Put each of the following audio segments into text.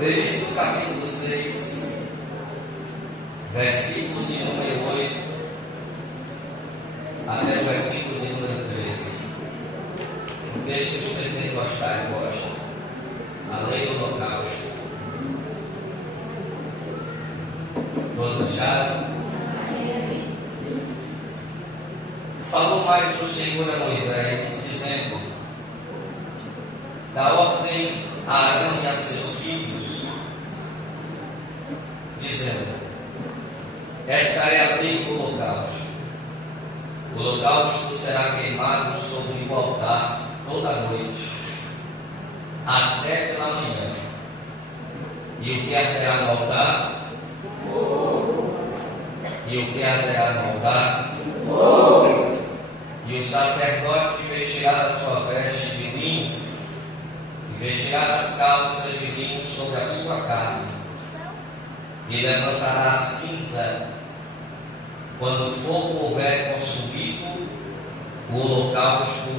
Levíticos capítulo 6, versículo de número 8 até o versículo de número 13. Um texto que os pentecostais gostam. A lei do holocausto. Todos acharam? Falou mais o Senhor a Moisés, dizendo: dá ordem a Arão e a seus filhos, dizendo: esta é a lei do holocausto. O holocausto será queimado sobre o altar toda noite, até pela manhã. E o que arderá no altar? Fogo. E o que arderá no altar? Fogo. E o sacerdote vestirá da sua veste de linho, e vestirá das calças de linho sobre a sua carne, e levantará a cinza quando o fogo houver consumido o holocausto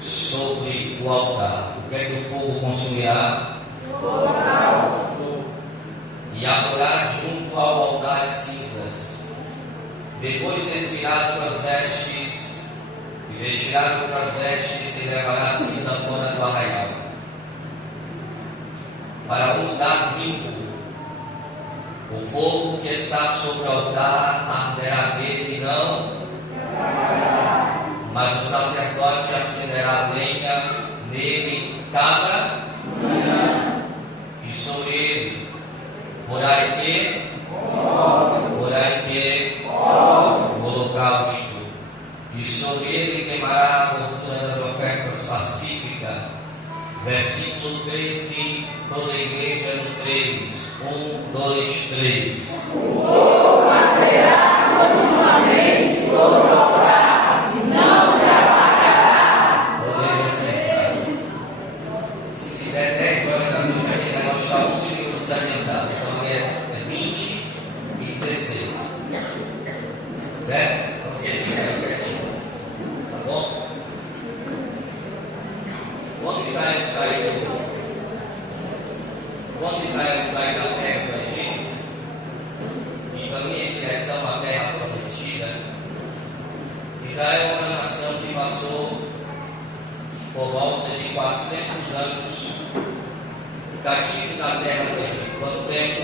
sobre o altar. O que é que o fogo consumirá? O holocausto. E adorar junto ao altar as cinzas. Depois despirá suas vestes, e vestirá outras vestes, e levará a cinza fora do arraial. Para um lugar limpo, o fogo que está sobre o altar arderá nele, não, mas o sacerdote acenderá a lenha nele cada manhã, e sobre ele porá o holocausto, e sobre ele queimará a gordura das ofertas pacíficas. Versículo 13, toda a igreja no 3. 1, 2, 3. O fogo arderá continuamente sobre o altar e não se apagará. Podeis sentar. Se der 10 horas da noite, aqui nós está 11 minutos adiantado. Então é 20 e 16. Certo? Então você fica aí quietinho. Tá bom? Quando Israel sai da terra do Egito e caminha em direção à terra prometida, Israel é uma nação que passou por volta de 400 anos cativo na terra do Egito. Quanto tempo?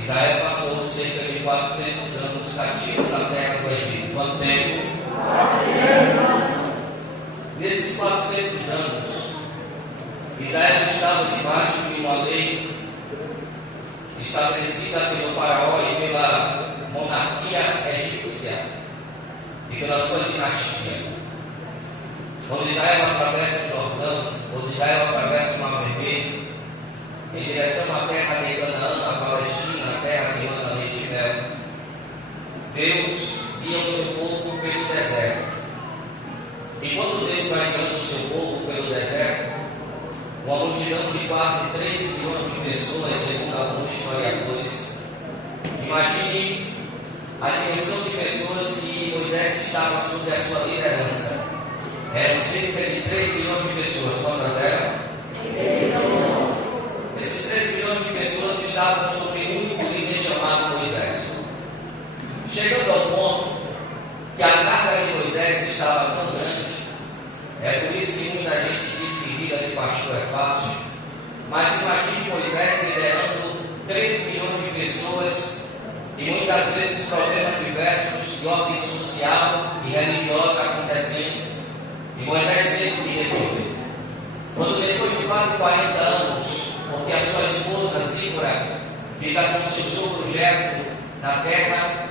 Israel passou cerca de 400 anos cativo na terra do Egito. Quanto tempo? 400 anos. Nesses 400 anos, Israel estava debaixo de uma lei estabelecida pelo faraó e pela monarquia egípcia e pela sua dinastia. Quando Israel atravessa o Jordão, quando Israel atravessa o Mar Vermelho, em direção à terra de Canaã, a Palestina, a terra que manda leite e mel, Deus guia o seu povo pelo deserto. E quando Deus vai guiando o seu povo pelo deserto, uma multidão de quase 3 milhões de pessoas, segundo alguns historiadores, imagine a dimensão de pessoas que Moisés estava sob a sua liderança. Eram cerca de 3 milhões de pessoas. Quantas eram? 3 milhões. Esses 3 milhões de pessoas estavam sob um único líder chamado Moisés. Chegando ao ponto que a carga de Moisés estava tão grande, é por isso que muita gente diz que vida de pastor é fácil, mas imagine Moisés liderando 3 milhões de pessoas e muitas vezes problemas diversos de ordem social e religiosa acontecendo, e Moisés teve que resolver. Quando depois de quase 40 anos, porque a sua esposa Zípora fica com seu sogro Jetro na terra,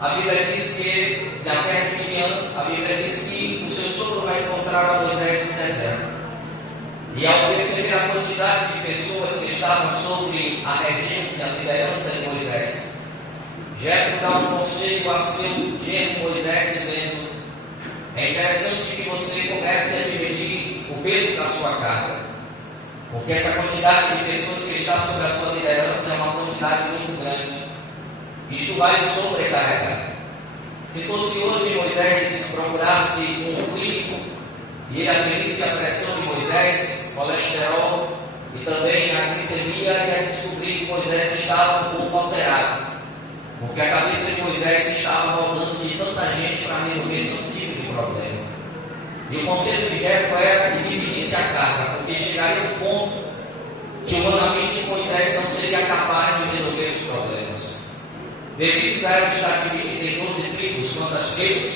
a Bíblia diz que, na terra de Midian, a Bíblia diz que o seu sogro vai encontrar a Moisés no deserto. E ao perceber a quantidade de pessoas que estavam sobre a regência, a liderança de Moisés, Jetro dá um conselho a seu genro Moisés, dizendo: é interessante que você comece a dividir o peso da sua carga, porque essa quantidade de pessoas que está sob a sua liderança é uma quantidade muito grande. Isto vai sobrecarregar. Se fosse hoje Moisés procurasse um clínico e ele aferisse a pressão de Moisés, colesterol e também a glicemia, e a descobrir que Moisés estava um pouco alterado, porque a cabeça de Moisés estava rodando de tanta gente para resolver todo tipo de problema. E o conselho de Jerico era que dividisse a carga, porque chegaria um ponto que humanamente Moisés não seria capaz de resolver os problemas. Devido a Israel estar dividido em 12 tribos, quantas tribos?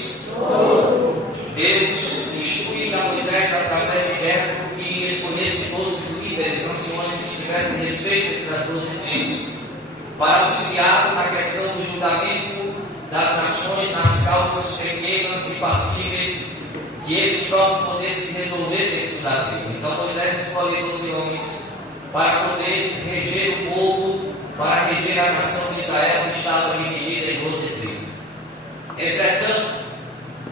Deus instruiu a Moisés através de Jerico que escolhesse 12 líderes, anciões que tivessem respeito das 12 tribos, para auxiliar na questão do julgamento das nações nas causas pequenas e passíveis que eles próprios pudessem resolver dentro da tribo. Então Moisés escolheu 12 homens para poder reger o povo, para reger a nação de Israel, que estava dividida em 12 tribos. Entretanto,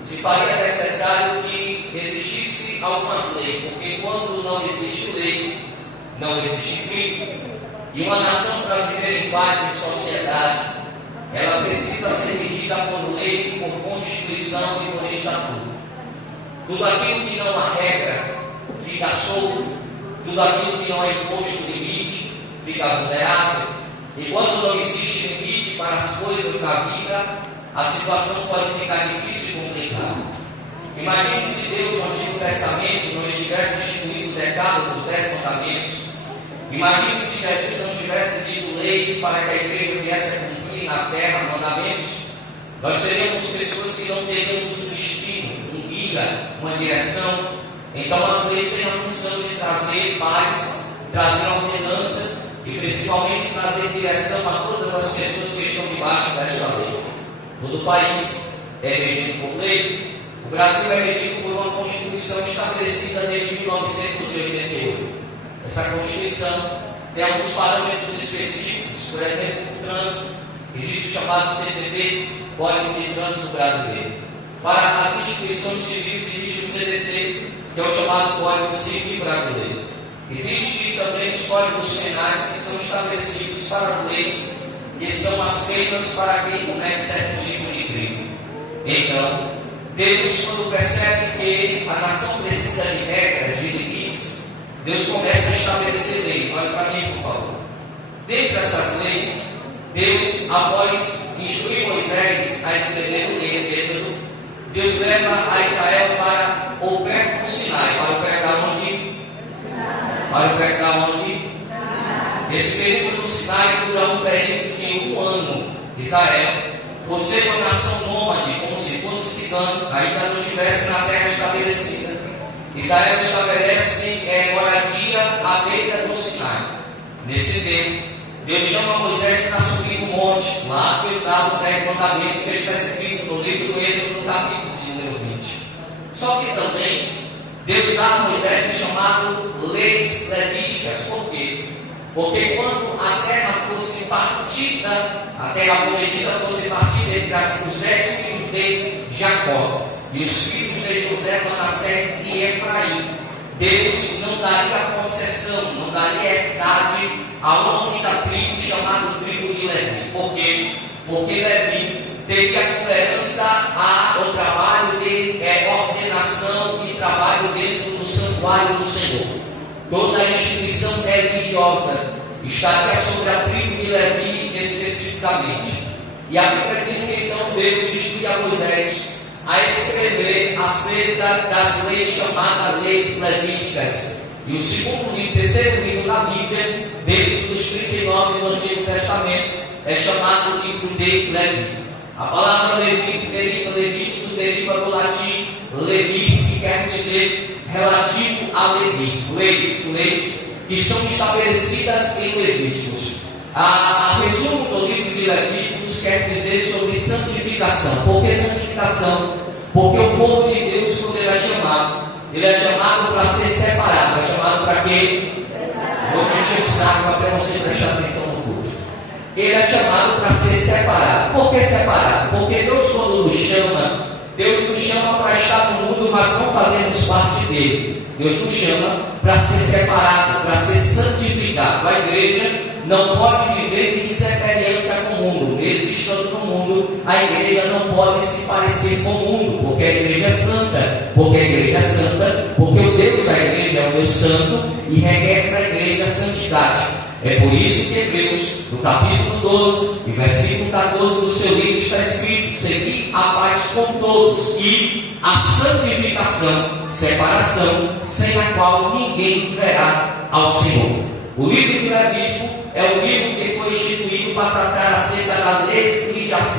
se faria necessário que existisse algumas leis, porque quando não existe lei, não existe crime. E uma nação, para viver em paz em sociedade, ela precisa ser regida por lei, por constituição e por estatuto. Tudo aquilo que não há regra fica solto, tudo aquilo que não é imposto limite fica vulnerável. E quando não existe limite para as coisas da vida, a situação pode ficar difícil e complicada. Imagine se Deus no Antigo Testamento não estivesse instituindo o decálogo dos 10 mandamentos. Imagine se Jesus não tivesse dito leis para que a igreja viesse a cumprir na terra mandamentos. Nós seríamos pessoas que não teríamos um destino, um guia, uma direção. Então as leis têm a função de trazer paz, trazer ordenança e principalmente trazer direção a todas as pessoas que estão debaixo desta lei. Todo o país é regido por lei. O Brasil é regido por uma Constituição estabelecida desde 1988. Essa Constituição tem alguns parâmetros específicos, por exemplo, o trânsito. Existe o chamado CTB, Código de Trânsito Brasileiro. Para as instituições civis existe o CDC, que é o chamado Código Civil Brasileiro. Existem também os códigos penais que são estabelecidos para as leis, que são as penas para quem comete certo tipo de crime. Então, Deus, quando percebe que a nação precisa de regras, de limites, Deus começa a estabelecer leis. Olha para mim, por favor. Dentro dessas leis, Deus, após instruir Moisés a escrever o livro de Êxodo, Deus leva a Israel para o perto do Sinai. Para o perto da onde? Para o perto da onde? Esse período do Sinai dura um período de 1 ano. Israel, por ser uma nação nômade, como se fosse cigano, ainda não estivesse na terra estabelecida. Israel estabelece moradia à beira do Sinai. Nesse tempo, Deus chama Moisés para subir no monte, lá que está os 10 mandamentos que está escrito no livro do Êxodo, no capítulo de número 20. Só que também, Deus dá a Moisés o chamado leis levíticas. Por quê? Porque quando a terra fosse partida, a terra prometida fosse partida entre os 10 filhos de Jacó e os filhos de José, Manassés e Efraim, Deus não daria concessão, não daria herdade a uma única tribo chamada tribo de Levi. Por quê? Porque Levi teria como herança ao trabalho de ordenação e trabalho dentro do santuário do Senhor. Toda a instituição religiosa estaria sobre a tribo de Levi especificamente. E a Bíblia diz que então Deus instrui a Moisés a escrever acerca das leis chamadas leis levíticas. E o terceiro livro da Bíblia, dentro dos 39 do Antigo Testamento, é chamado livro de Levi. A palavra Levi deriva Levíticos, deriva do latim Levi, que quer dizer relativo a Levi. Leis que estão estabelecidas em Levíticos. A resumo do livro de Levíticos quer dizer sobre santificação. Por que santificação? Porque o povo de Deus, quando ele é chamado para ser separado. É chamado para quê? Vou encher o saco até você prestar atenção no culto. Ele é chamado para ser separado. Por que separado? Porque Deus, quando nos chama, Deus nos chama para estar no mundo, mas não fazemos parte dele. Deus nos chama para ser separado, para ser santificado. A igreja não pode viver em semelhança com o mundo. Mesmo estando no mundo, a igreja não pode se parecer com o mundo. porque a igreja é santa. Porque a igreja é santa, porque o Deus da igreja é o Deus santo e requer para a igreja a santidade. É por isso que Hebreus, no capítulo 12, e versículo 14 do seu livro está escrito: segui a paz com todos e a santificação, separação, sem a qual ninguém verá ao Senhor. O livro de Levítico é o livro que foi instituído para tratar acerca da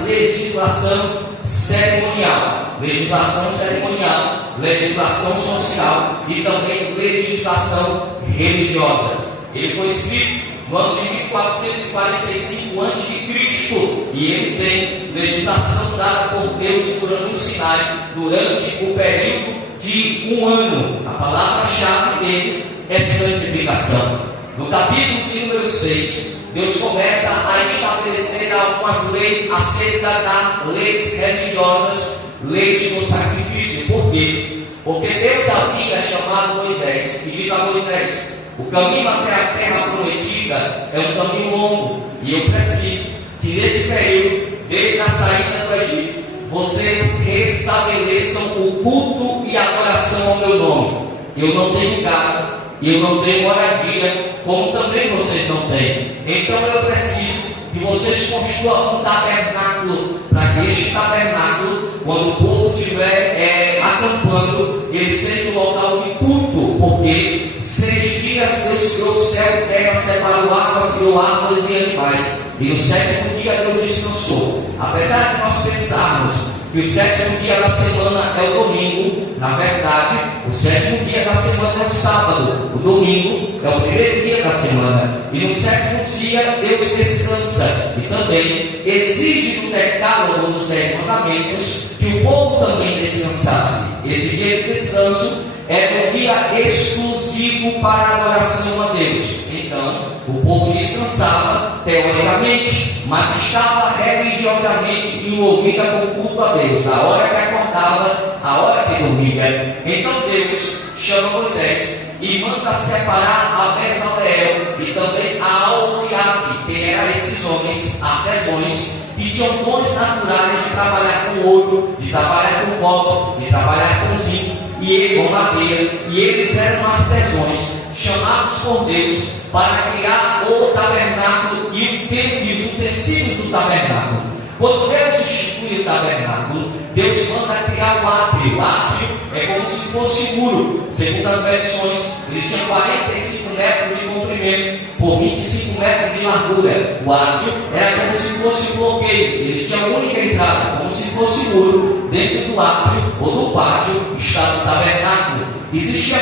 legislação cerimonial, legislação social e também legislação religiosa. Ele foi escrito no ano de 1445 a.C. e ele tem legislação dada por Deus durante o Sinai, durante o período de um ano. A palavra-chave dele é santificação. No capítulo de número 6, Deus começa a estabelecer algumas leis acerca das leis religiosas, leis do sacrifício. Por quê? Porque Deus havia chamado Moisés e dito a Moisés: o caminho até a terra prometida é um caminho longo, e eu preciso que nesse período, desde a saída do Egito, vocês restabeleçam o culto e a adoração ao meu nome. Eu não tenho casa, eu não tenho moradia, como também vocês não têm. Então eu preciso que vocês construam um tabernáculo, para que este tabernáculo, quando o povo estiver acampando, ele seja um local de culto, porque 6 dias Deus criou o céu e terra, separou águas, criou árvores e animais, e no 7º dia Deus descansou. Apesar de nós pensarmos que o 7º dia da semana é o domingo, na verdade, o 7º dia da semana é o sábado. O domingo é o primeiro dia da semana. E no 7º dia Deus descansa. E também exige no decálogo dos 10 mandamentos que o povo também descansasse. Esse dia de descanso é um dia exclusivo para a adoração a Deus. Então, o povo descansava teoricamente, mas estava religiosamente envolvida com o culto a Deus, a hora que acordava, a hora que dormia. Então Deus chama Moisés e manda separar a Bezaleel e também a Aholiabe, que eram esses homens artesãos que tinham dons naturais de trabalhar com ouro, de trabalhar com cobre, de trabalhar com zinco e com madeira, e eles eram artesãos chamados por Deus para criar o tabernáculo e os utensílios do tabernáculo. Quando Deus institui o tabernáculo, Deus manda criar o átrio. O átrio é como se fosse um muro. Segundo as medições, ele tinha 45 metros de comprimento por 25 metros de largura. O átrio era como se fosse um bloqueio. Ele tinha a única entrada, como se fosse um muro. Dentro do átrio ou do pátio estava o tabernáculo. Existiam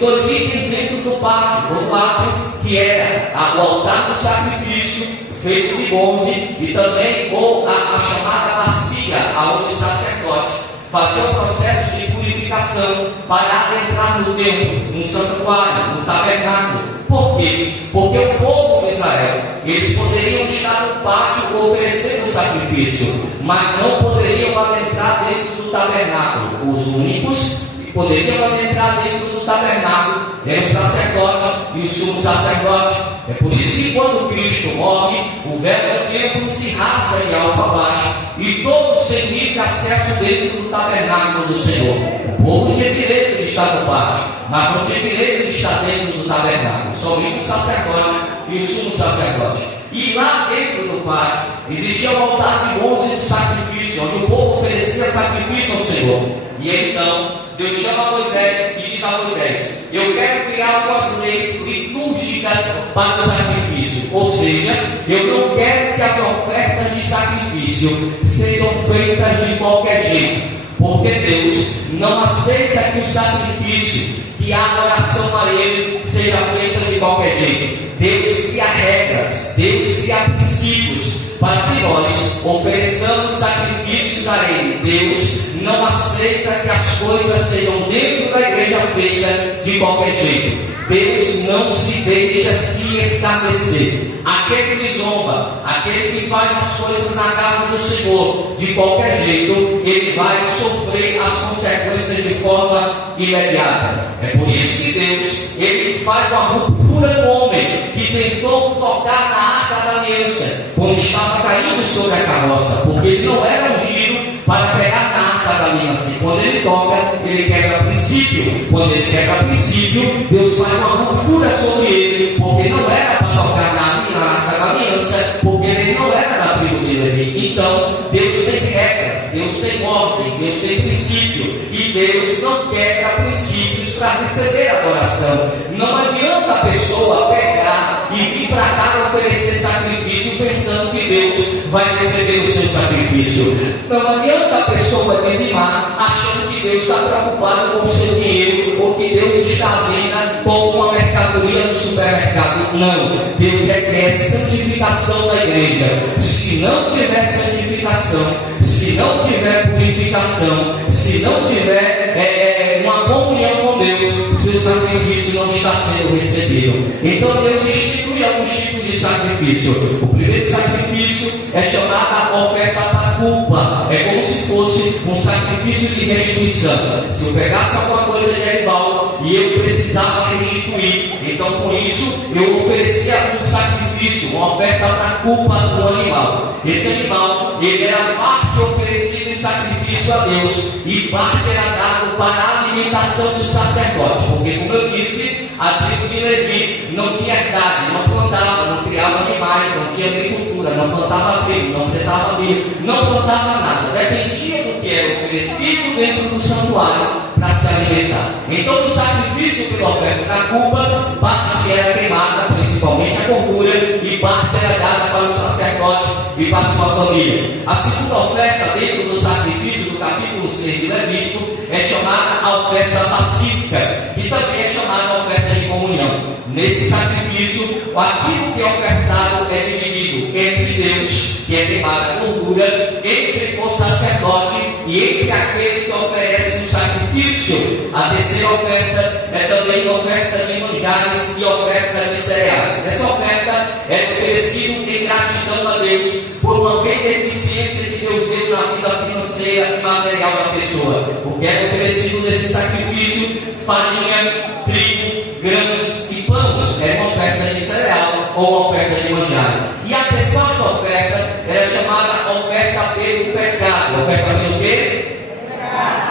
dois itens dentro do pátio ou do átrio, que era o altar do sacrifício, feito de bronze, e também a chamada bacia, aonde o sacerdote fazia o processo de purificação para adentrar no templo, no santuário, no tabernáculo. Por quê? Porque o povo de Israel, eles poderiam estar no pátio oferecendo sacrifício, mas não poderiam adentrar dentro do tabernáculo. Os únicos que poderiam adentrar dentro do tabernáculo eram o sacerdote e o sumo sacerdote. É por isso que quando Cristo morre, o velho templo se rasga de alto a baixo e todos têm livre acesso dentro do tabernáculo do Senhor. O povo tinha direito de estar no pátio, mas não tinha direito de estar dentro do tabernáculo, somente o sacerdote e o sumo sacerdote. E lá dentro do pátio existia o altar de bronze do sacrifício, onde o povo oferecia sacrifício ao Senhor. E então Deus chama Moisés e diz a Moisés: eu quero criar algumas leis litúrgicas para o sacrifício. Ou seja, eu não quero que as ofertas de sacrifício sejam feitas de qualquer jeito, porque Deus não aceita que o sacrifício, que a adoração a Ele seja feita de qualquer jeito. Deus cria regras, Deus cria princípios para que nós ofereçamos sacrifícios a Ele. Deus não aceita que as coisas sejam dentro da igreja feitas de qualquer jeito. Deus não se deixa se estabelecer. Aquele que zomba, aquele que faz as coisas na casa do Senhor de qualquer jeito, ele vai sofrer as consequências de forma imediata. É por isso que Deus, ele faz uma ruptura no homem que tentou tocar na arca da aliança quando estava caindo sobre a carroça, porque ele não era ungido para pegar na arca da aliança. Quando ele toca, ele quebra princípio. Quando ele quebra princípio, Deus faz uma ruptura sobre ele, porque não era para tocar na arca da aliança, porque ele não era da tribo de Levi. Então, Deus tem regras, Deus tem ordem, Deus tem princípio, e Deus não quebra princípios para receber adoração. Não adianta a pessoa pegar e vir para cá oferecer sacrifício pensando que Deus vai receber o seu sacrifício. Não adianta a pessoa dizimar achando que Deus está preocupado com o seu dinheiro, ou que Deus está à venda com uma mercadoria no supermercado. Não, Deus quer santificação da igreja. Se não tiver santificação, se não tiver purificação, se não tiver uma comunhão com Deus, seu sacrifício não está sendo recebido. Então Deus institui alguns tipos de sacrifício. O primeiro sacrifício é chamado a oferta para culpa. É como se fosse um sacrifício de restituição. Se eu pegasse alguma coisa de animal e eu precisava restituir, então com isso eu oferecia um sacrifício, uma oferta para culpa do animal. Esse animal, ele era parte oferecida em sacrifício a Deus, e parte era dado para a alimentação do sacerdote, porque, como eu disse, a tribo de Levi não tinha herdade, não plantava, não criava animais, não tinha agricultura, não plantava trigo, não plantava milho, não plantava nada, dependia do que era oferecido dentro do santuário para se alimentar. Então, no sacrifício pela oferta da culpa, parte era queimada, principalmente a gordura, e parte era dada para o sacerdote e para a sua família. A segunda oferta dentro do sacrifício do capítulo 6 de Levítico é chamada a oferta pacífica, e também é chamada a oferta de comunhão. Nesse sacrifício, aquilo que é ofertado é dividido entre Deus, que é queimada a gordura, entre o sacerdote e entre aquele que oferece o sacrifício. A terceira oferta é também oferta de manjares e oferta de cereais. Essa oferta é oferecida em gratidão a Deus por uma beneficência que Deus deu na vida financeira e material da pessoa. O que é oferecido nesse sacrifício: farinha, trigo, grãos e pães. É uma oferta de cereal ou uma oferta de manjar. E a quarta oferta é chamada oferta pelo pecado. A oferta pelo quê?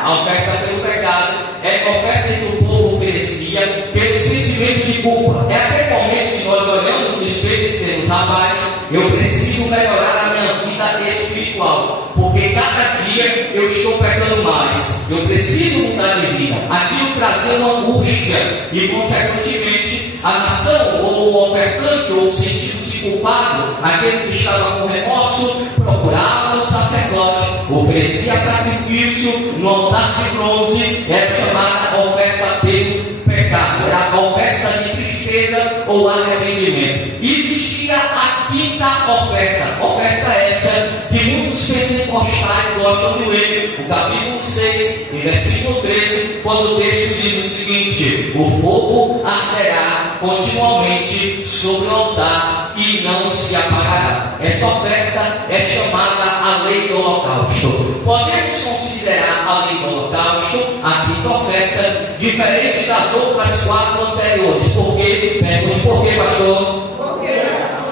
A oferta pelo pecado é a oferta que o povo oferecia pelo sentimento de culpa. É aquele momento que nós olhamos no espelho e dizemos: rapaz, eu preciso melhorar a minha vida espiritual, porque cada dia eu estou pecando mais, eu preciso mudar de vida. Aquilo trazia uma angústia, e consequentemente a nação, ou o ofertante, ou o sentido-se culpado, aquele que estava com remorso, procurava o sacerdote, oferecia sacrifício no altar de bronze. Era chamada oferta pelo pecado, era a oferta de tristeza ou arrependimento. E existia a quinta oferta essa que muitos pentecostais gostam de ler, o capítulo 6, versículo 13, quando o texto diz o seguinte: o fogo arderá continuamente sobre o altar e não se apagará. Essa oferta é chamada a lei do holocausto. Podemos considerar a lei do holocausto, a quinta oferta, diferente das outras quatro anteriores. Por quê? Pergunte por quê, pastor?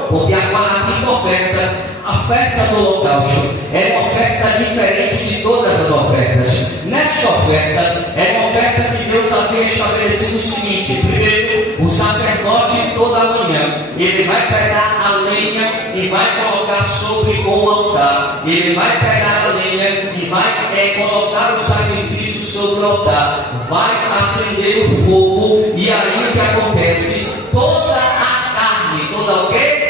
Porque a quinta oferta, a oferta do holocausto, é uma oferta diferente de todas as ofertas. Nesta oferta, é uma oferta que Deus havia estabelecido o seguinte: primeiro, o sacerdote toda manhã, ele vai pegar a lenha e vai colocar sobre o altar. Ele vai pegar a lenha e vai colocar o sacrifício sobre o altar. Vai acender o fogo, e aí o que acontece? Toda a carne, toda o quê?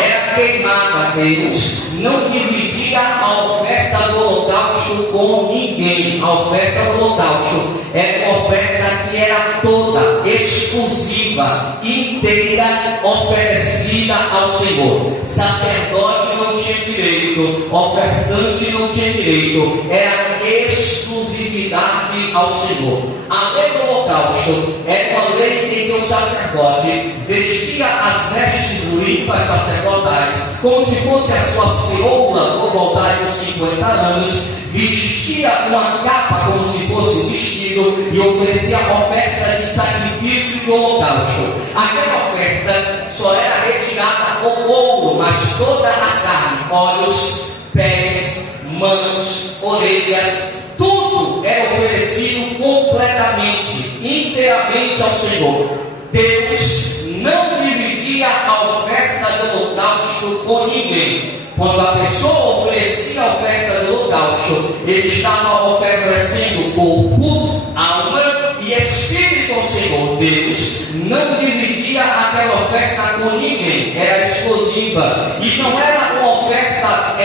Era queimada a Deus, não dividia a oferta do holocausto com ninguém. A oferta do holocausto era uma oferta que era toda, exclusiva, inteira, oferecida ao Senhor. Sacerdote não tinha direito, ofertante não tinha direito, era exclusividade ao Senhor. A lei do holocausto era uma lei em que o sacerdote vestia as vestes limpas sacerdotais, como se fosse a sua ceoula por voltar dos 50 anos, vestia uma capa como se fosse um vestido e oferecia a oferta de sacrifício e holocausto. Aquela oferta só era retirada o ouro, mas toda a carne, olhos, pés, mãos, orelhas, tudo era oferecido completamente, inteiramente ao Senhor. Deus não dividia a oferta do holocausto com ninguém. Quando a pessoa oferecia a oferta do holocausto, ele estava oferecendo corpo, alma e espírito ao Senhor. Deus não dividia aquela oferta com ninguém, era exclusiva. E não era uma oferta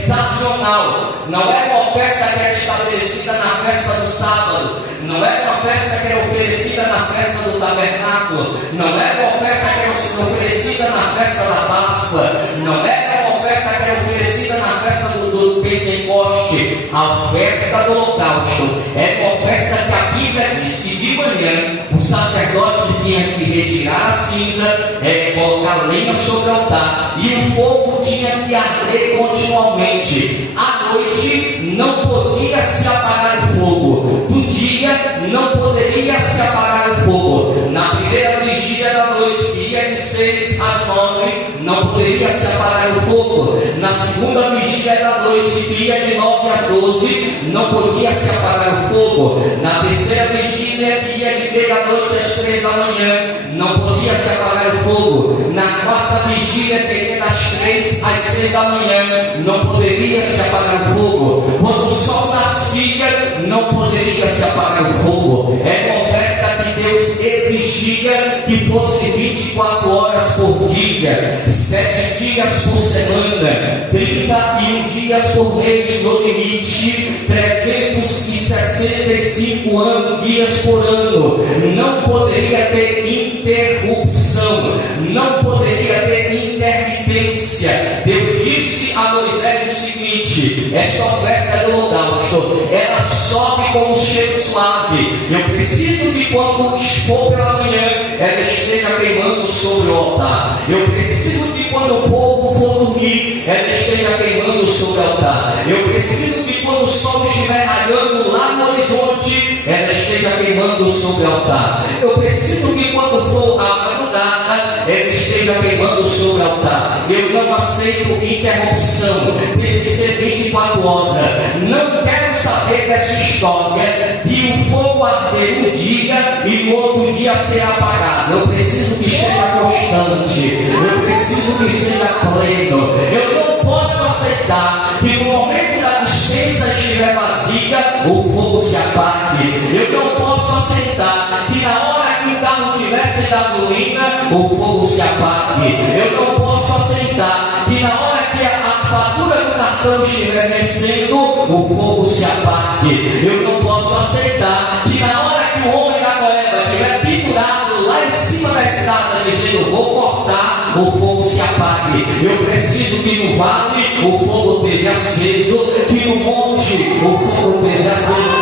sazonal, não era uma oferta que era estabelecida na festa do sábado, não era uma festa que era oferecida na festa do tabernáculo, não era uma oferta que era oferecida na festa da Páscoa, não era uma oferta que era oferecida na festa do Pentecoste. A oferta do holocausto é uma oferta que a Bíblia diz que de manhã o sacerdote tinha que retirar a cinza, colocar lenha sobre o altar, e o fogo tinha que arder continuamente. À noite não podia se apagar o fogo, do dia não poderia se apagar o fogo. Na primeira vigília da noite, que ia de 6 às 9, não poderia se apagar o fogo. Na segunda vigília da noite, que ia de 9 às 12, não podia se apagar o fogo. Na terceira vigília, que ia de meia-noite às 3 da manhã, não podia se apagar o fogo. Na quarta vigília, que ia das 3 às 6 da manhã, não poderia se apagar o fogo. Quando o sol nascia, não poderia se apagar o fogo. É uma oferta que Deus exigia que fosse 24 horas por dia, 7 dias por semana, 31 dias por mês no limite, 365 dias por ano. Não poderia ter interrupção, não poderia ter intermitência. Deus disse a Moisés o seguinte: esta oferta do holocausto, ela sobe com um cheiro suave. Eu preciso que quando for pela manhã, ela esteja queimando sobre o altar. Eu preciso que quando o povo for dormir, ela esteja queimando sobre o altar. Eu preciso que quando o sol estiver raiando lá no horizonte, ela esteja queimando sobre o altar. Eu preciso que quando for a madrugada, ela esteja queimando sobre o altar. Eu não aceito interrupção, tem que ser 24 horas. Não quero saber dessa história de um fogo arder um dia e no outro dia ser apagado. Eu preciso que seja constante, eu preciso que seja pleno. Eu não posso aceitar que no momento da dispensa estiver vazia, o fogo se apague. Eu não posso aceitar que na hora que o carro tivesse gasolina, o fogo se apague. Eu não posso aceitar que na hora que a fatura do cartão estiver vencendo, o fogo se apague. Eu não posso aceitar que na hora que o homem da coleta estiver pendurado lá em cima da escada dizendo vou cortar, o fogo se apague. Eu preciso que no vale o fogo esteja aceso, que no monte o fogo esteja aceso,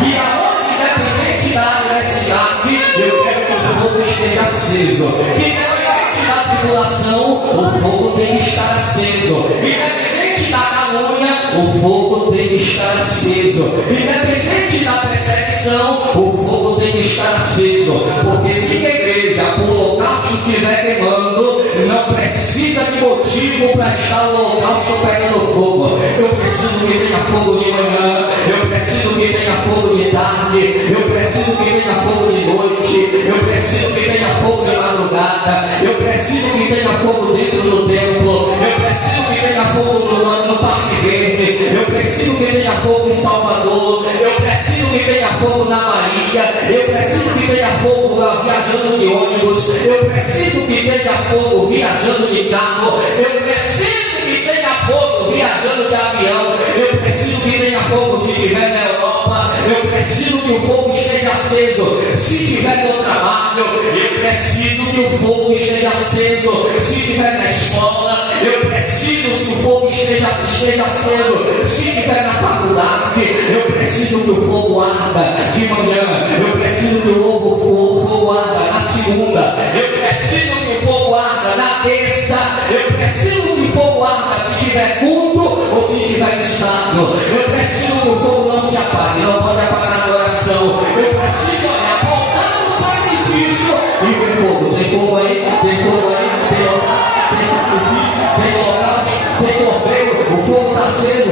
que aonde, independente da adversidade, eu quero que o fogo esteja aceso. Independente da tribulação, o fogo tem que estar aceso. Independente da calúnia, o fogo tem que estar aceso. Independente da perseguição, o fogo tem que estar aceso. Porque minha igreja, por holocausto estiver queimando, não precisa de motivo para estar o holocausto pegando fogo. Eu preciso que tenha fogo de manhã, eu preciso que tenha fogo de tarde, eu preciso que tenha fogo de noite, eu preciso que tenha fogo de madrugada, eu preciso que tenha fogo dentro do templo, eu preciso que tenha fogo no Parque Verde, eu preciso que tenha fogo em Salvador, eu preciso que tenha fogo na Bahia, eu preciso que tenha fogo viajando de ônibus, eu preciso que tenha fogo viajando de carro, eu preciso que tenha fogo viajando de avião, eu preciso que tenha fogo se estiver na Europa, eu preciso que o fogo esteja aceso se estiver no trabalho, eu preciso que o fogo esteja aceso se estiver na escola, eu preciso que o fogo esteja aceso se estiver na faculdade, eu preciso que o fogo arda de manhã, eu preciso que o fogo arda na segunda, eu preciso que o fogo arda na terça, eu preciso que o fogo arda se tiver culto ou se tiver estado, eu preciso que o fogo não se apague, não pode apagar a oração, eu preciso apontar o sacrifício e tem fogo aí, tem altar, tem sacrifício, tem holocausto, tem cordeiro, o fogo está aceso.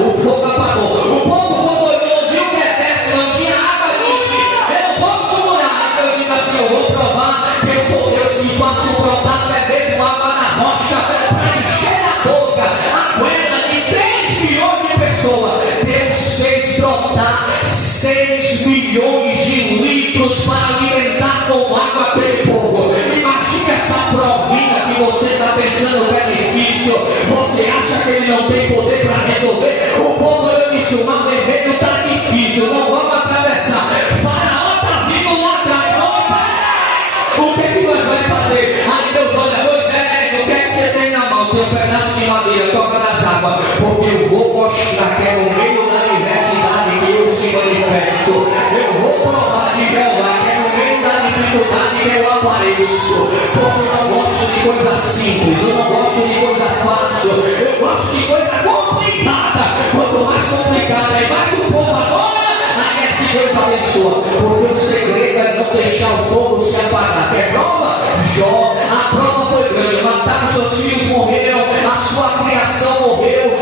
o fogo apagou. O povo, quando olhou, viu o deserto, não tinha água, disse: eu vou murmurar. Então ele diz assim: eu vou provar que eu sou Deus que faço brotar até mesmo água na rocha para encher a boca, a goela de 3 milhões de pessoas. Deus fez brotar 6 milhões de litros para alimentar com água aquele povo. Imagina essa provinha que você está pensando que é difícil. Você acha que ele não tem poder para resolver? O povo olhou e disse: o mar vermelho está difícil, não vamos atravessar. Faraó está vindo lá atrás. Moisés, o que é que nós vamos fazer? Aí Deus olha: Moisés, o que é que você tem na mão? Tem um pedaço de madeira, toca nas águas, porque eu vou mostrar que é no meio da universidade que eu se manifesto. Eu vou provar de Jeová que é no meio da dificuldade que eu apareço. Porque eu não gosto de coisa simples, eu não gosto de coisa fácil, eu gosto de coisa complicada. Quanto mais complicada é mais o povo adora, aí é que Deus abençoa. Porque o segredo é não deixar o fogo se apagar. Quer prova? Jó, a prova foi grande. Mataram seus filhos, morreram, a sua criação morreu,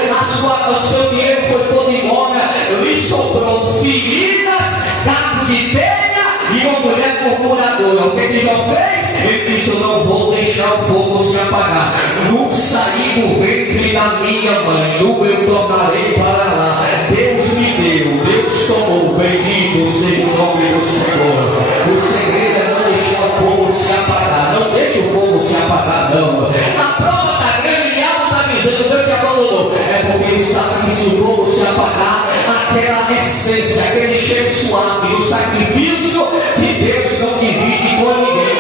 o seu dinheiro foi todo embora, lhe sobrou feridas, cabo de telha e uma mulher murmuradora. O que Jó fez? Ele disse: eu não vou deixar o fogo se apagar. No saí do ventre da minha mãe, no eu tornarei para lá. Deus me deu, Deus tomou, bendito seja o nome do Senhor. O segredo é não deixar o fogo se apagar. Não deixe o fogo se apagar, não. A prova está grande e algo está dizendo: Deus te abandonou. É porque ele sabe que se o fogo se apagar, aquela essência, aquele cheiro suave, o sacrifício de Deus não divide com ninguém.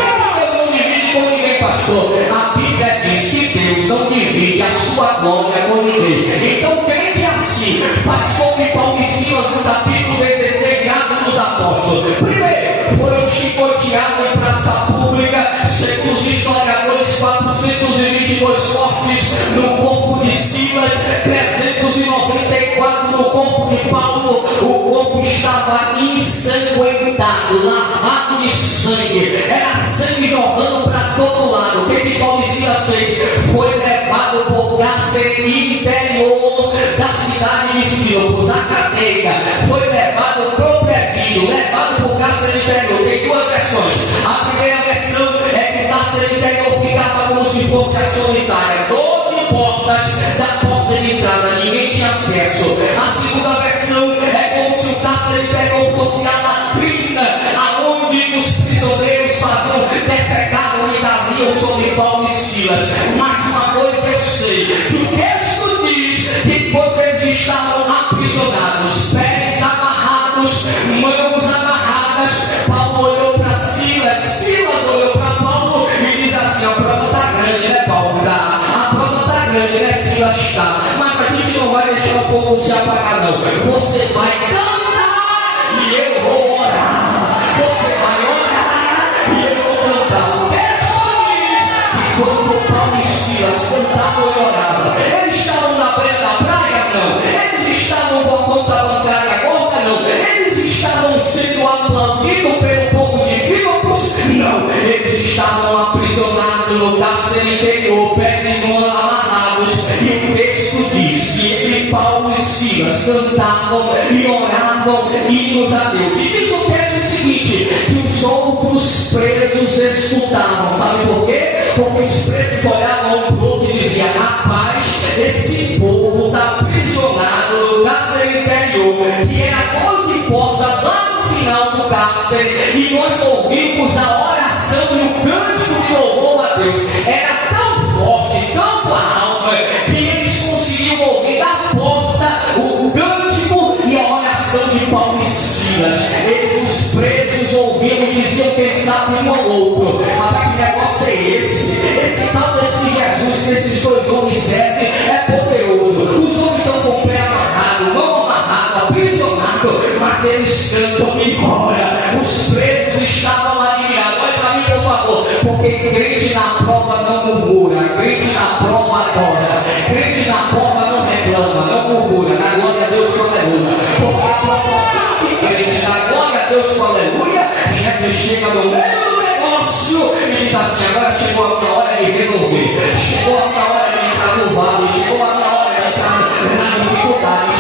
Não divide com ninguém, pastor. A Bíblia diz que Deus não divide a sua glória com ninguém. Então, crente assim, faz como Paulo e Silas no capítulo 16 de Atos dos Apóstolos. Primeiro, foram chicoteados em praça pública, segundo os historiadores, 422 mortes no corpo de Silas, 394 no corpo de Paulo. O corpo estava ensanguentado, lavado de sangue, era sangue jorrando para todo lado. O que Paulo e Silas fez? Foi levado por cárcere interior da cidade de Filipos, a cadeia. Foi levado pro presídio, levado por cárcere interior. Tem duas versões. A primeira versão é que o cárcere interior ficava como se fosse a solitária, 12 portas da porta de entrada, ninguém tinha acesso. A segunda versão é como se o cárcere interior fosse a latrina, aonde os prisioneiros faziam, defecavam e davam sobre Paulo e Silas. Mas uma coisa eu sei, que o texto diz que quando eles estavam aprisionados, pés amarrados, mãos amarradas, Paulo olhou para Silas, Silas olhou para Paulo e diz assim: a prova está grande, né, Paulo? Tá. A prova está grande, né, Silas? Está. Mas a gente não vai deixar o fogo se apagar, não. Você vai cantar e eu vou orar. Você vai orar e eu vou cantar. O texto diz que quando Paulo e Silas cantavam e oravam, eles estavam na beira da praia? Não. Eles estavam com a conta bancária gorda? Não. Eles estavam sendo aplaudidos pelo povo de Filipos? Não. Eles estavam aprisionados no cárcere interior, pés e mãos amarrados. E o texto diz que ele, Paulo e Silas cantavam e oravam hinos a Deus. E diz o texto o seguinte: que os outros presos escutavam. Sabe por quê? Porque os presos olhavam um para o outro e diziam: rapaz, esse povo está aprisionado no cárcere interior, que era 12 portas lá no final do cárcere, e nós ouvimos a oração e o cântico que louvou a Deus. Era tão forte, tão a alma, que eles conseguiam ouvir da porta o cântico e a oração de Paulo e Silas. Eles, os presos, ouviam e diziam: quem sabe um ao outro, rapaz, que negócio é esse? Esse tal desse Jesus que esses dois homens servem é poderoso. Os homens estão com o pé amarrado, mão amarrada, aprisionado, mas eles cantam e oram. Os presos estavam admirados. Olha para mim, por favor, porque crente na prova não murmura, crente na prova adora, crente na prova não reclama, não murmura. Na glória a Deus, aleluia. Porque a proporção de crente, na glória a Deus, aleluia, Jesus chega no meio do negócio e diz assim: agora chegou a minha hora de resolver, chegou a minha hora de entrar no vale, chegou a minha hora de entrar na dificuldade,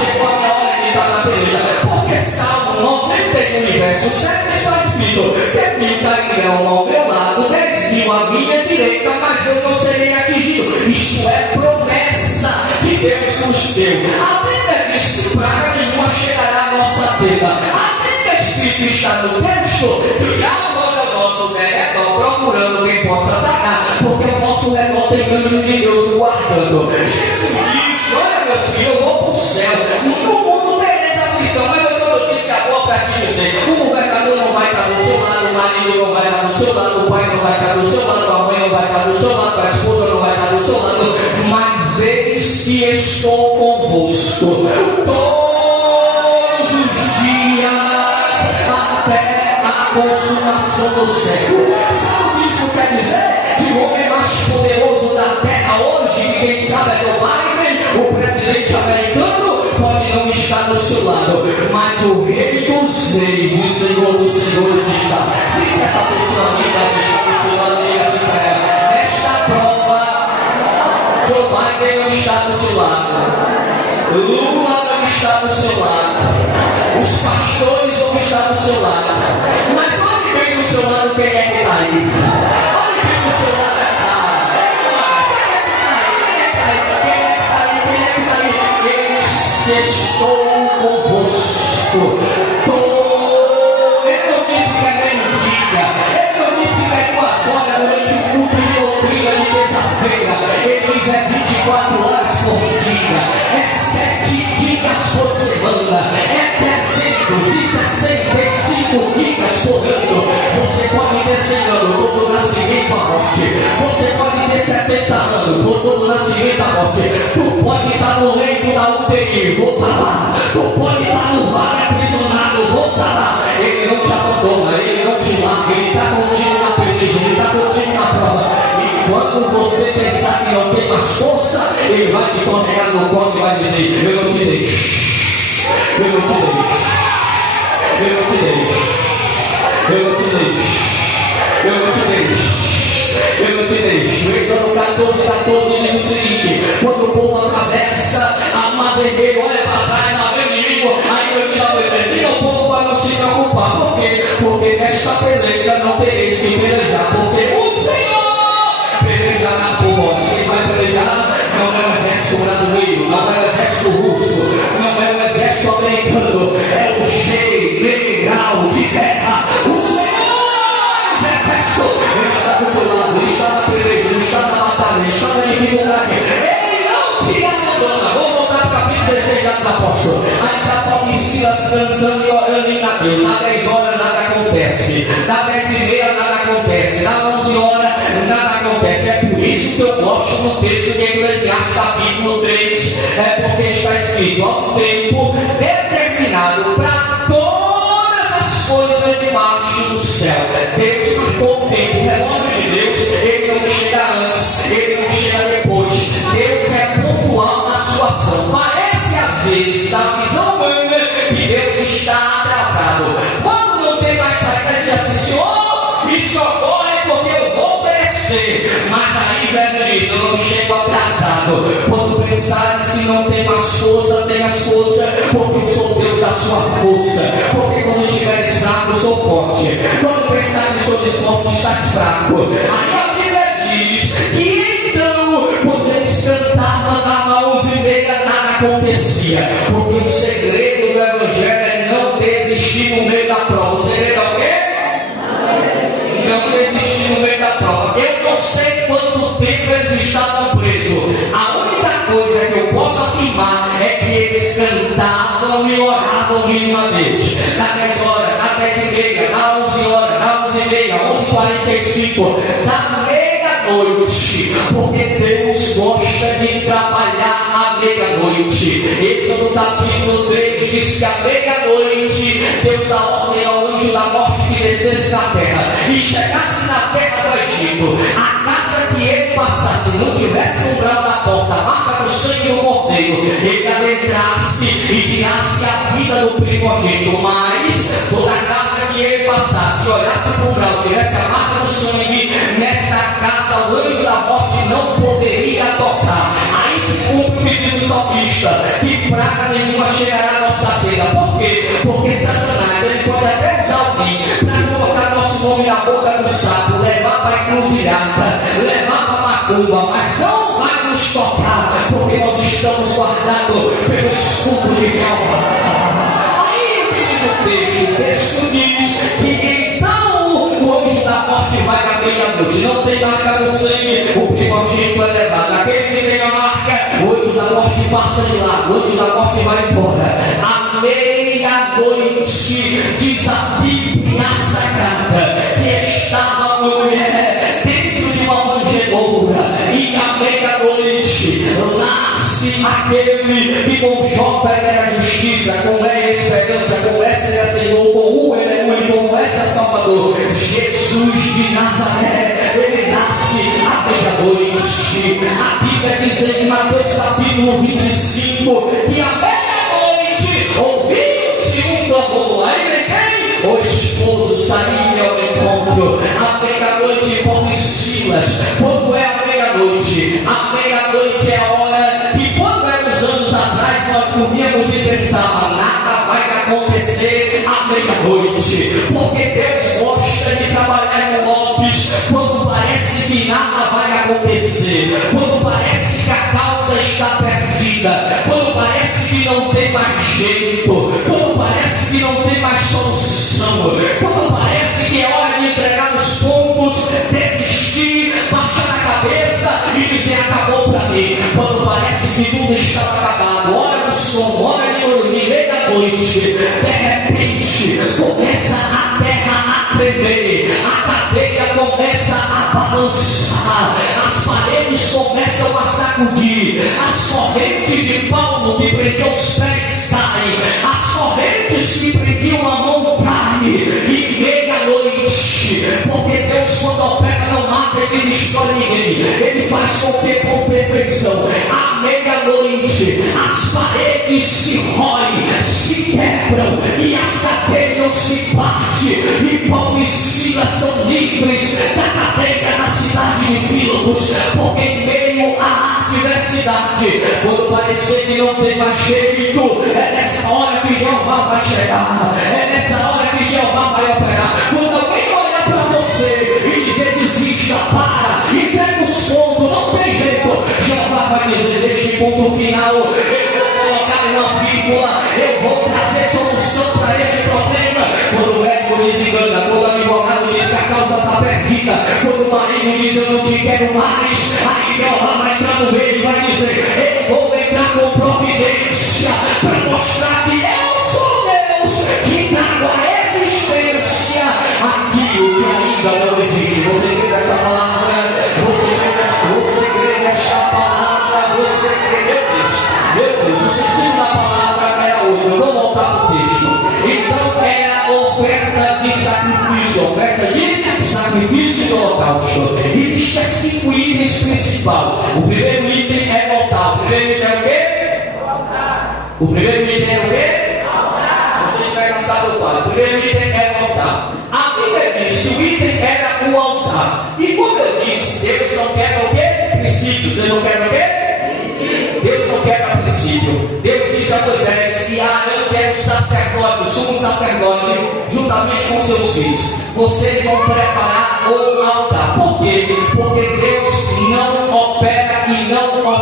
Deus nos deu. A Bíblia diz que praga nenhuma chegará à nossa tenda. A Bíblia escrita está no texto que a mão ao nosso derredor procurando quem possa atacar, porque o nosso redor tem anjos de Deus guardando. Jesus disse: olha, meus filhos, eu vou para o céu. No mundo tereis aflição, mas eu tenho notícia boa para te dizer: o governador não vai estar do seu lado, o marido não vai estar do seu lado, o pai não vai estar do seu lado, a mãe não vai estar do seu lado, a esposa não vai estar do seu lado, mas eis que estou convosco todos os dias até a consumação do século. Sabe o que isso quer dizer? Que o homem mais poderoso da terra hoje, quem sabe é Joe Biden, o presidente americano, pode não estar do seu lado, mas o rei dos reis e o senhor dos senhores está. E essa pessoa amiga que está do seu lado, diga assim para ela: nesta prova, Joe Biden não está do seu lado, Lula não está do seu lado, os pastores não estão do seu lado, mas olhe bem do seu lado quem é que está aí. Olhe bem do seu lado. Estou convosco. Ele não disse que é mendiga, ele não disse que é 2 horas durante o culto de doutrina de terça-feira. Ele diz: é 24 horas por dia, é 7 dias por semana, é 365 dias por ano. Você pode ter 100 anos, todo nascimento à morte. Você pode ter 70 anos, todo nascimento à morte. Tu pode estar no leito da UTI, vou estar lá. Tu pode estar no vale aprisionado, vou estar lá. Ele não te abandona, ele não te larga, ele está contigo na peleja, ele está contigo na prova. E quando você pensar que não tem mais força, ele vai te carregar no colo e vai dizer: eu não te deixo, eu não te deixo, eu não te deixo, eu não te deixo, eu não te deixo, eu não te deixo. Êxodo 14 diz o seguinte: quando o povo atravessa a madeira, olha para trás, lá vem o inimigo, aí Deus diz ao Moisés: diga ao povo para não se preocupar. Por quê? Porque nesta peleja não tereis que pelejar, porque o Senhor pelejará por vós. Quem vai pelejar não é o exército brasileiro, não é o exército russo, não é o exército americano, é o general de guerra, o Senhor dos exércitos. Ele está do teu lado, ele está na peleja, ele está na batalha, ele está na dificuldade, ele não te abandona. Vou voltar para o capítulo 16 do apóstolo. Aí está Paulo e Silas cantando e orando em Deus. Na 10 horas nada acontece, na 10h30 nada acontece, na 11 horas nada acontece. É por isso que eu gosto do texto de Eclesiastes capítulo 3, é porque está escrito: há um tempo determinado para todas as coisas debaixo do céu. Deus marcou o tempo, o relógio de Deus, ele não chega antes, ele não chega depois. Deus é pontual na sua ação. Parece às vezes, na visão humana, que Deus está atrasado. Quando não tem mais saída, diz assim: Senhor, me socorre porque eu vou perecer. Mas aí Jesus diz: eu não chego atrasado. Quando pensar se não tem mais força, tenha força, porque eu sou Deus da sua força. Porque quando estiveres fraco, eu sou forte. Quando pensar que sou forte, estás fraco. Aí a Bíblia diz que então, quando eles cantavam na 11h30, nada acontecia. Porque o segredo do Evangelho é não desistir no meio da prova. O segredo é o quê? Não desistir no meio da prova. Eu não sei quanto tempo eles estavam presos. A única coisa que eu posso afirmar é que eles cantavam e oravam minimamente. Na 10 horas, na 10h30, na 11 horas, na 11h30, 11h45, na meia-noite. Porque Deus gosta de trabalhar à meia-noite. Êxodo capítulo 3 diz que à meia-noite Deus dá ordem ao anjo da morte que descesse na terra e chegasse na terra do Egito. A casa que ele passasse não tivesse no umbral da porta, marca do sangue do cordeiro, ele adentrasse e tirasse a vida do primogênito. Mas toda casa que ele passasse, olhasse para o umbral, tivesse a marca do sangue, nessa casa o anjo da morte não poderia tocar. Aí se cumpre o que diz o salmista: que praga nenhuma chegará à nossa tenda. Por quê? Porque Satanás, ele pode até usar alguém para colocar nosso come na boca do sapo, levar para a encruzilhada, levar para a macumba, mas não vai nos tocar, porque nós estamos guardados pelo escudo de Jeová. Aí diz o texto diz que então o anjo da morte vai na meia-noite, não tem marca no sangue, o primogênito é levado, aquele que tem a marca, o anjo da morte passa de lá, o anjo da morte vai embora. À meia-noite, diz a Bíblia Sagrada, que estava a mulher dentro de uma manjedoura, e à meia-noite nasce aquele que com J era justiça, com E é esperança, com S é Senhor, com U é único, com S é Salvador. Jesus de Nazaré, ele nasce à meia-noite. A Bíblia diz em Mateus capítulo 25 que à meia-noite ouviu-se um clamor. Aí quem? O esposo saía ao encontro. À meia-noite, Paulo e Silas. Quando é a meia-noite? A meia-noite é a hora que, quando era uns anos atrás, nós comíamos e pensávamos, nada vai acontecer à meia-noite, porque Deus gosta de trabalhar com golpes quando parece que nada vai acontecer, quando parece que a causa está perdida, quando parece que não tem mais jeito, quando parece que não tem mais solução, quando parece que é hora de entregar os pontos, desistir, baixar a cabeça e dizer acabou para mim, quando parece que tudo está acabado, hora do sono, hora de dormir, meia-noite, de repente começa a terra a tremer, a cadeia começa a balançar, as paredes começam a sacudir, as correntes de Paulo que prendiam os pés caem, as correntes que prendiam a mão caem, e meia-noite, porque Deus quando opera não mata, ele não escolhe ninguém, ele faz com perfeição. À meia-noite as paredes se roem, se quebram e as cadeias se partem, e Paulo e Silas são livres da cadeia na cidade de Filipos, porque em meio à adversidade, quando parecer que não tem mais jeito, é nessa hora que Jeová vai chegar, é nessa hora que Jeová vai operar. Quando alguém olhar para você e dizer desista, para, entrega os pontos, não tem jeito, Jeová vai dizer deixe ponto final, eu vou colocar uma vírgula, eu vou trazer solução para este problema. Quando o médico desengana, quando o advogado diz que a causa está perdida, quando o marido diz eu não te quero mais, aí Jeová vai entrar no meio e vai dizer eu vou entrar com providência para mostrar que eu sou Deus que trago a existência aquilo que ainda não existe. Você crê nessa palavra? Você crê nessa palavra? Você crê? Meu Deus, o sentido da palavra era outro. Eu vou voltar para o texto. Então era oferta de sacrifício, oferta de sacrifício e holocausto. Existem 5 itens principais. O primeiro item é o altar. O primeiro item é o quê? O primeiro item é o quê? Vocês vai cansar do pai. O primeiro item é o altar. A Bíblia diz que o item era o altar. E como eu disse, Deus não quer o quê? Princípios. Deus não quer o quê? Deus não quer princípio. Deus disse a Moisés que Arão quer o sacerdote, o sumo sacerdote, juntamente com seus filhos. Vocês vão preparar o altar. Por quê? Porque Deus não opera e não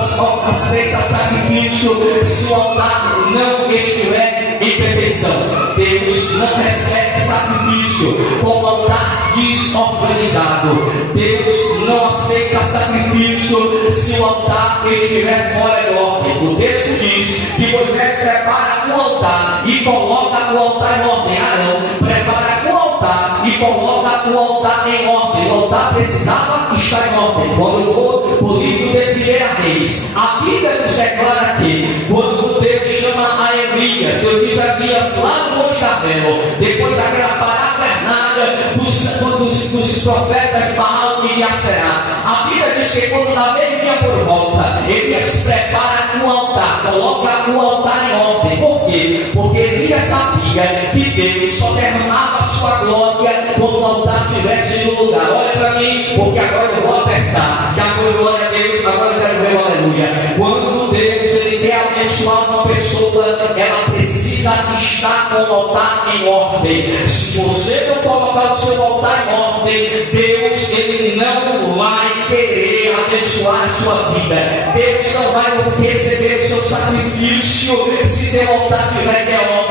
aceita sacrifício se o altar não estiver em perfeição. Deus não recebe sacrifício com o altar desorganizado. Deus não aceita sacrifício se o altar estiver fora de ordem. O texto diz que Moisés prepara o altar e coloca o altar em ordem. Arão prepara o altar e coloca o altar em ordem. O altar precisava estar em ordem. Quando eu vou para o livro de 1 Reis, a Bíblia nos declara que quando Deus chama a Elias, eu disse a Elias lá no Monte Carmelo, depois daquela parafernada dos profetas Baal e Aserá, a Bíblia diz que quando na meia por volta, Elias prepara o altar, coloca o altar em ordem. Por quê? Porque Elias sabia que Deus só derramava sua glória quando o altar estivesse no lugar. Olha para mim, porque agora eu vou apertar. Já foi glória a Deus, agora eu quero ver o aleluia. Quando Deus ele quer abençoar uma pessoa, ela precisa estar com o altar em ordem. Se você não colocar o seu altar em ordem, Deus, Ele não vai querer abençoar a sua vida. Deus não vai receber o seu sacrifício se teu altar tiver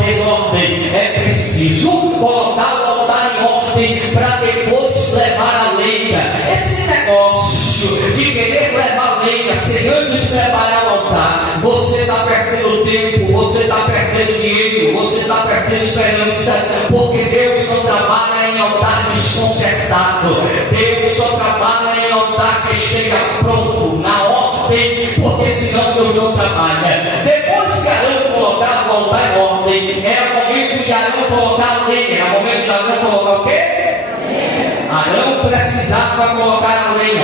desordem. É preciso colocar o altar em ordem para depois levar a lenha. Esse negócio de querer levar a lenha sem antes preparar o altar, você está perdendo tempo, você está perdendo dinheiro, você está perdendo esperança, porque Deus não trabalha em altar desconcertado. Deus só trabalha em altar que chega pronto, na ordem, porque senão Deus não trabalha. Depois que Arão colocar o altar em ordem, era o momento de Arão colocar a lenha. Era o momento de Arão colocar o quê? Arão precisava colocar a lenha.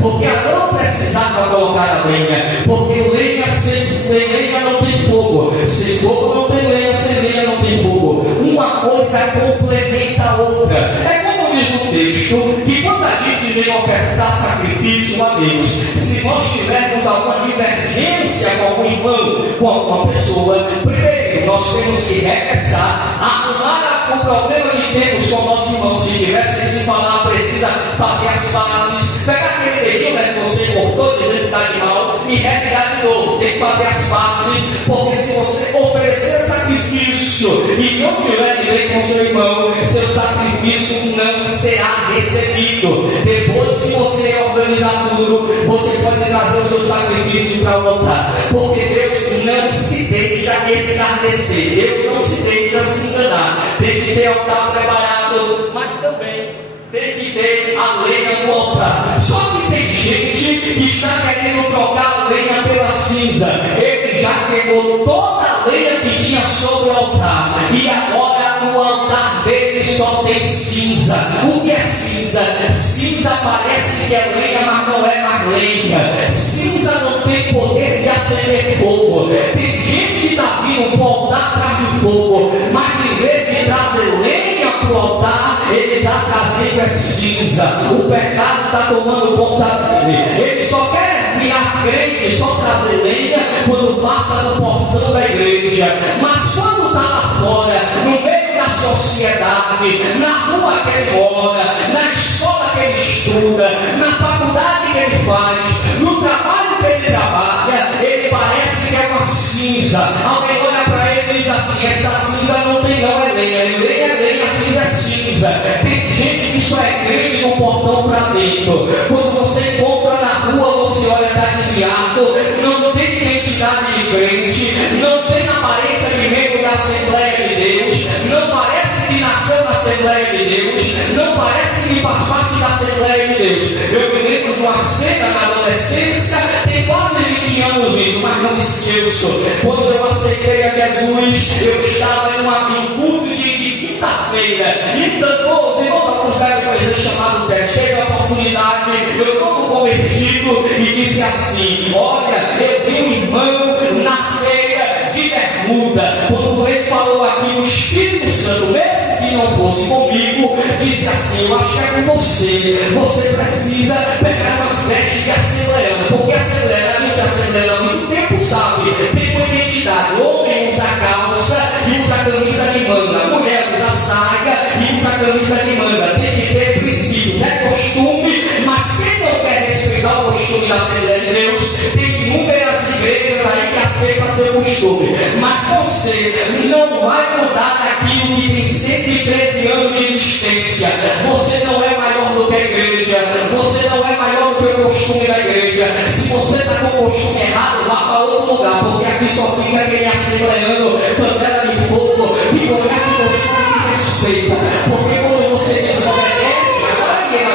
Porque Arão precisava colocar a lenha. Porque lenha sem lenha não tem fogo. Sem fogo não tem lenha, sem lenha não tem fogo. Uma coisa complementa a outra. É como diz o texto, que quando a gente vem ofertar sacrifício a Deus, se nós tivermos alguma divergência com algum irmão, com alguma pessoa, primeiro nós temos que regressar, arrumar o problema que temos com o nosso irmão. Se tivesse que se falar, precisa fazer as pazes, pegar aquele dedinho que você cortou, dizendo que está de mal, e retirar de novo. Tem que fazer as pazes, porque se você oferecer sacrifício e não tiver de bem com seu irmão, seu sacrifício não será recebido. Depois que você organizar tudo, você pode trazer o seu sacrifício para o altar, porque Deus não se deixa escarnecer, Deus não se deixa se enganar. Tem que ter altar preparado, mas também tem que ter a lenha no altar. Só que tem gente que está querendo trocar a lenha pela cinza. Ele já queimou toda a lenha que tinha sobre o altar, e agora no altar dele só tem cinza. O que é cinza? Cinza parece que é lenha, mas não é mais lenha. Cinza não tem poder de acender fogo. Tem gente que está vindo para o altar atrás de fogo, mas em vez de trazer lenha para o altar, ele está trazendo é cinza. O pecado está tomando conta dele. Ele só quer virar crente, só trazer lenha quando passa no portão da igreja. Mas quando está lá fora, no meio da sociedade, na rua que ele mora, na escola que ele estuda, na faculdade que ele faz, no trabalho que ele trabalha, ele parece que é uma cinza. Alguém olha para ele e diz assim: essa cinza não tem não, é lenha. Lenha é lenha, cinza é cinza. Tem gente que só é crente no portão para dentro. Quando você encontra na rua, você olha, está desviado, não tem identidade de crente, não tem aparência de membro da Assembleia de Deus, não parece que nasceu na Assembleia de Deus, não parece que faz parte da Assembleia de Deus. Eu me lembro de uma cena na adolescência, tem quase 20 anos isso, mas não me esqueço. Quando eu aceitei a Jesus, eu estava em um culto de quinta-feira, e cantou, os irmãos alguns devem conhecer, chamado Teste. Teve a oportunidade, eu todo convertido, e disse assim: olha, eu vi um irmão na feira de bermuda. Quando ele falou aqui, o Espírito Santo, mesmo que não fosse comigo, disse assim: eu acho que é com você. Você precisa pegar umas vestes de assembleana, porque assembleana, a gente assembleia há muito tempo, sabe? Tem uma identidade. Homem usa calça e usa camisa de manga, mulher usa saia e usa camisa de manga. Tem que ter princípios, é costume, mas quem não quer respeitar o costume da Assembleia de Deus, tem inúmeras igrejas aí que aceitam seu costume, mas você não vai mudar daquilo que tem 113 anos de existência. Você não é maior do que a igreja, você não é maior do que o costume da igreja. Se você está com o costume errado, vá para outro lugar, porque aqui só fica aquele assembleando, panela de fogo, e conhece o costume e respeita. Porque quando você desobedece,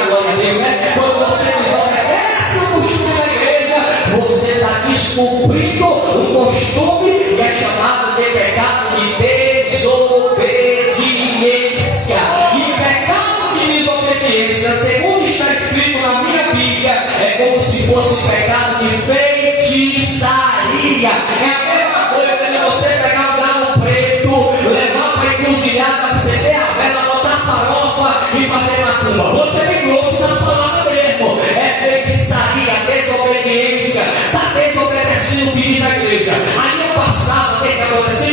glória a Deus, né? Quando você desobedece o costume da igreja, você está descumprindo um costume que é chamado de pecado de desobediência. E pecado de desobediência, segundo está escrito na minha Bíblia, é como se fosse pecado de feitiçaria. É a mesma coisa de você pegar um galo preto, levar para a encruzilhada, acender a vela, botar farofa e fazer macumba. Você é grosso nas palavras mesmo. É feitiçaria, desobediência. Está desobedecendo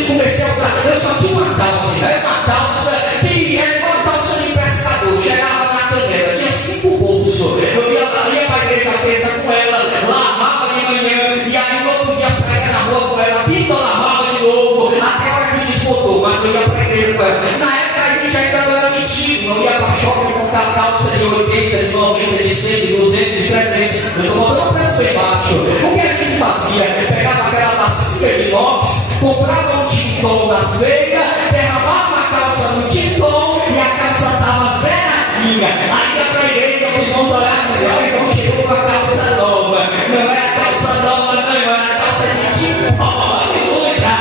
dias comecei a usar, eu só tinha uma calça, né? Uma calça que era uma calça de pescador, chegava na canela, tinha 5 bolsos. Eu ia para a igreja terça com ela, lavava de manhã, e aí no outro dia saía na rua com ela, quinta lavava de novo, até a hora que desbotou, mas eu ia para a igreja com ela. Na época a gente ainda não era metido, não ia para shopping comprar calça de 80, de 90, de 100, de 200, de 300. Eu estou botando o preço bem baixo. O que a gente fazia? Pegava aquela bacia de inox, comprava um tintom na feira, derramava a calça no tintom e a calça estava zeradinha. Aí ia para a igreja, os irmãos olhavam e olha, irmão chegou com a calça nova. Não era calça nova, não, era calça de tintom. Aleluia!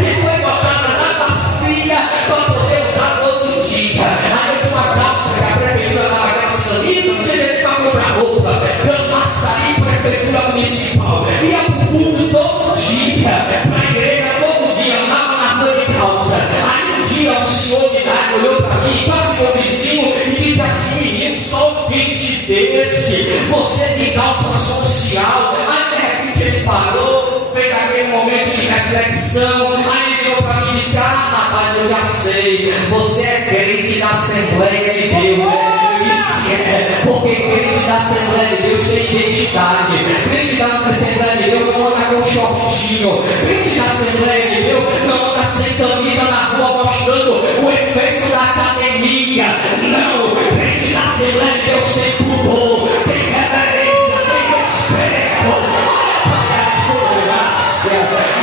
E foi botada na bacia para poder usar todo dia. Aí eu tinha uma calça que a prefeitura dava aquelas camisas, não tinha nem para comprar roupa. Camaçari, prefeitura municipal. Ia para o culto todo dia, para a igreja todo dia, andava na rua de calça. Aí um dia um senhor de idade olhou para mim, quase meu vizinho, e disse assim: menino, só um pinte desse, você de calça social. Aí de repente ele parou, fez aquele momento de reflexão, aí virou para mim e disse: ah, rapaz, eu já sei, você é crente da Assembleia de Deus, né? Eu disse: é, porque crente da Assembleia de Deus tem identidade. Crente da Assembleia de Deus não anda com shortinho. Crente da Assembleia de Deus não anda sem camisa na rua mostrando o efeito da academia. Não, crente da Assembleia de Deus tem pudor, tem reverência, tem respeito.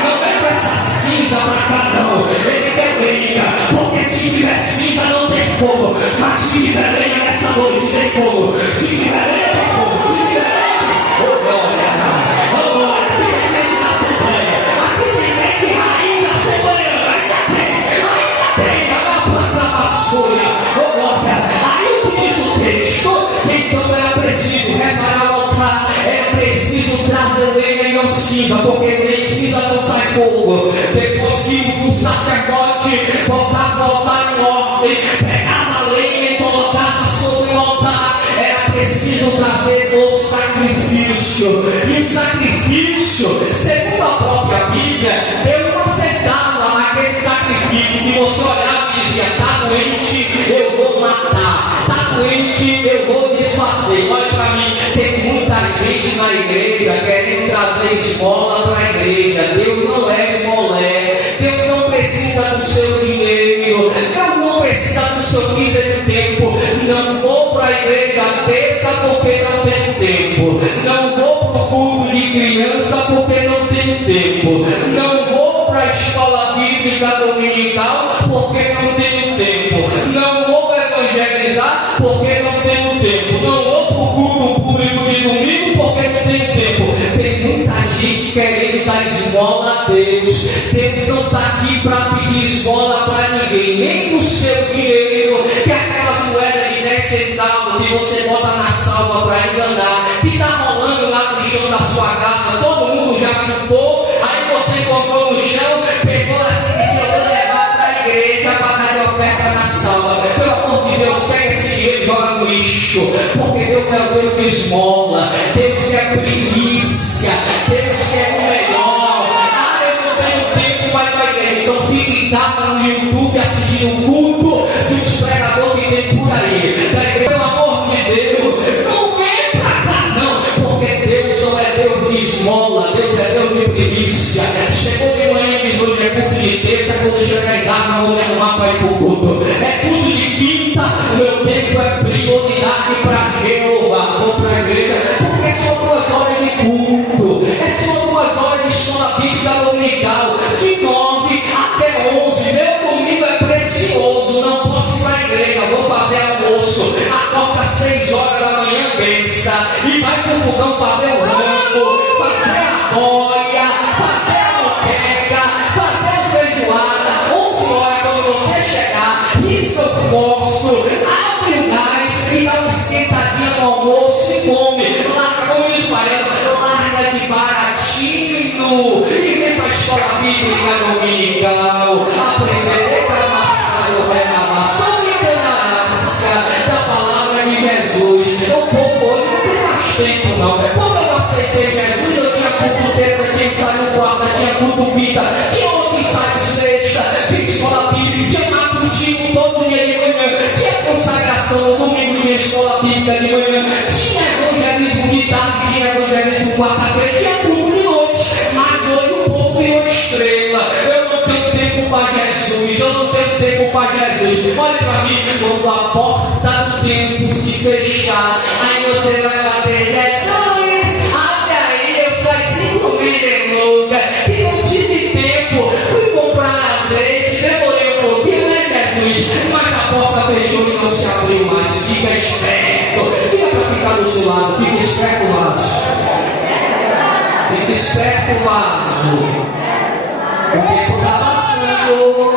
Não vem com essa cinza pra cá não. Ele quer lenha, porque se tiver cinza não tem fogo. Mas se tiver lenha nessa noite tem fogo. Se tiver lenha tem fogo. Se tiver lenha, oh glória, oh glória. Aqui tem crente da Assembleia, aqui tem crente raiz da Assembleia. Ainda tem, a planta vassoura, oh glória. Aí o que diz o texto? Então era preciso reparar o altar, era preciso trazer lenha e não cinza, porque nem cinza não sai fogo. Depois que o sacerdote botava o altar em ordem, pegava a lenha e colocava sobre o altar, era preciso trazer o sacrifício. E o sacrifício, segundo a própria Bíblia, Deus não aceitava aquele sacrifício que você olhava e dizia: está doente, eu vou matar, está doente, eu vou desfazer. Olha para mim, tem muita gente na igreja querendo trazer esmola para a igreja. Deus não é esmolé, Deus não precisa do seu dinheiro, Deus não precisa do seu 15 de tempo. Não vou para a igreja terça porque não tenho tempo, não vou para o culto de criança porque não tenho tempo, não vou para a escola bíblica dominical porque não tenho tempo, não vou evangelizar porque não tenho tempo, não vou para o culto público de domingo porque não tenho tempo. Tem muita gente querendo dar esmola a Deus. Deus não está aqui para pedir esmola para ninguém, nem do seu dinheiro, que é aquelas moedas de 10 centavos que você bota na salva para enganar, que está rolando lá no chão da sua casa, todo mundo já chupou, aí você encontrou no chão, pegou assim e disse: eu vou levar para a igreja para dar de oferta na salva. Pelo amor de Deus, pega esse dinheiro e joga no lixo, porque Deus não é o Deus de esmola, Deus quer primícia, Deus quer o melhor. Ah, eu não tenho tempo para ir para a igreja, então fica em casa no YouTube assistindo um culto de uns pregadores que tem por aí. Da igreja, pelo amor de Deus, não vem para cá não, porque Deus não é Deus de esmola, Deus é Deus de primícia. Chegou de manhã e diz: hoje é culto de terça, quando eu chegar em casa vou me arrumar para ir para o culto. É tudo de quinta, meu tempo é prioridade para Jeová. Vou para a igreja porque são 2 horas de culto, são 2 horas de escola bíblica dominical, de 9 até 11. Meu domingo é precioso, não posso ir para a igreja, vou fazer almoço, acorda às 6 horas da manhã, bença, e vai para o fogão fazer o rango, fazer a boia, fazer a moqueca, fazer a feijoada. 11 horas quando você chegar, risca o fósforo, abre o gás e dá uma esquentadinha no almoço e come. Larga, como diz o baiano, larga de baratinho e vem para a escola bíblica dominical aprender a amassar o pé na massa, da palavra de Jesus. O povo hoje não tem mais tempo não. Quando eu aceitei Jesus, eu tinha culto terça, tinha que sair no quarta, tinha culto quinta, tinha outro ensaio sexta. fechado. Aí você vai bater, Jesus, abre aí, eu saí 5 mil louca, e não tive tempo, fui comprar azeite, demorei um pouquinho, né, Jesus? Mas a porta fechou e não se abriu mais. Fica esperto. Diga para quem está do seu lado, fica esperto, vaso. Fica esperto, vaso. O tempo está passando.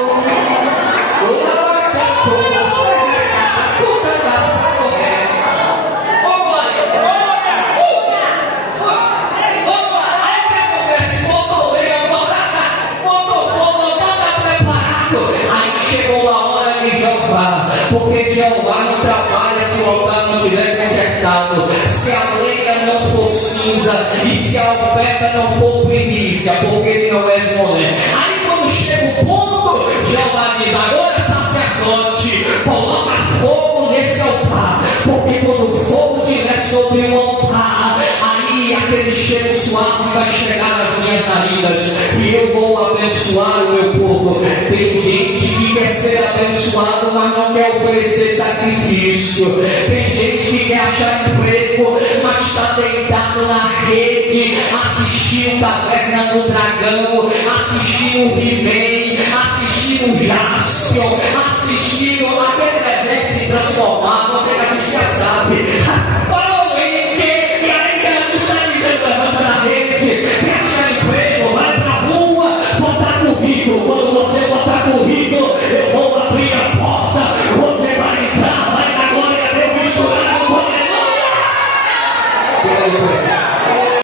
Porque Jeová não trabalha se o altar não estiver consertado, se a lenha não for cinza e se a oferta não for primícia, porque ele não é esmolé. Aí quando chega o ponto, Jeová diz: agora sacerdote, coloca fogo nesse altar, porque quando o fogo estiver sobre o altar, aí aquele cheiro suave vai chegar nas minhas narinas e eu vou abençoar o meu povo. Tem gente que quer ser abençoado, mas não quer oferecer sacrifício. Tem gente que quer achar emprego, mas está deitado na rede, assistindo Caverna do Dragão, assistindo o He-Man, assistindo o Jaspion, assistindo aquele desenho.